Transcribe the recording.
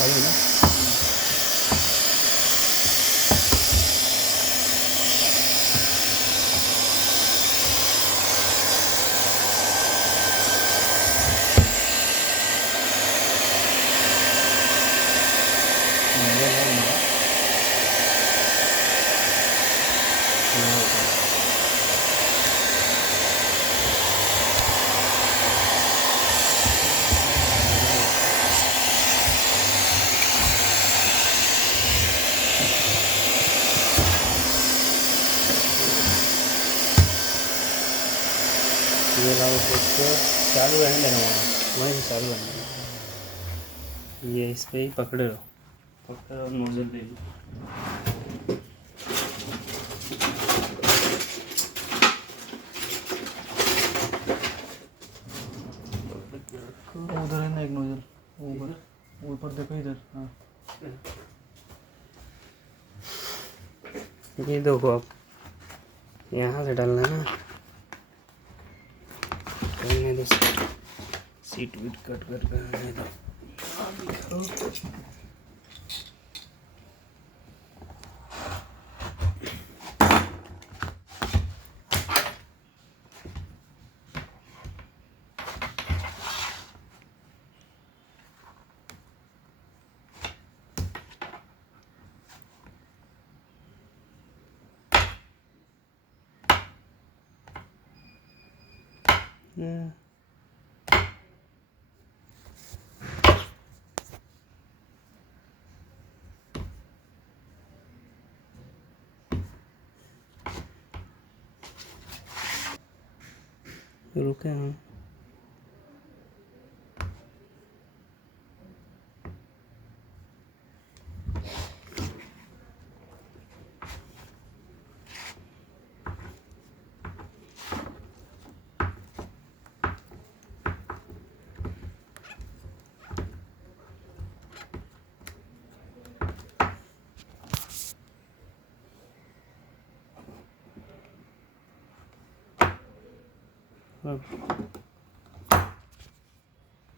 चालू ना. ये लाओ इसको चालू रहने देना वहीं से चालू रहने देना. ये इस पर ही पकड़े रहो, पकड़ो नोजल ले लो. उधर है ना एक नोजल, ऊपर ऊपर देखो इधर. हाँ ये देखो आप यहाँ से डालना है ना. करने दो, सीट वीट कट कर करने दो. रुके हैं. अब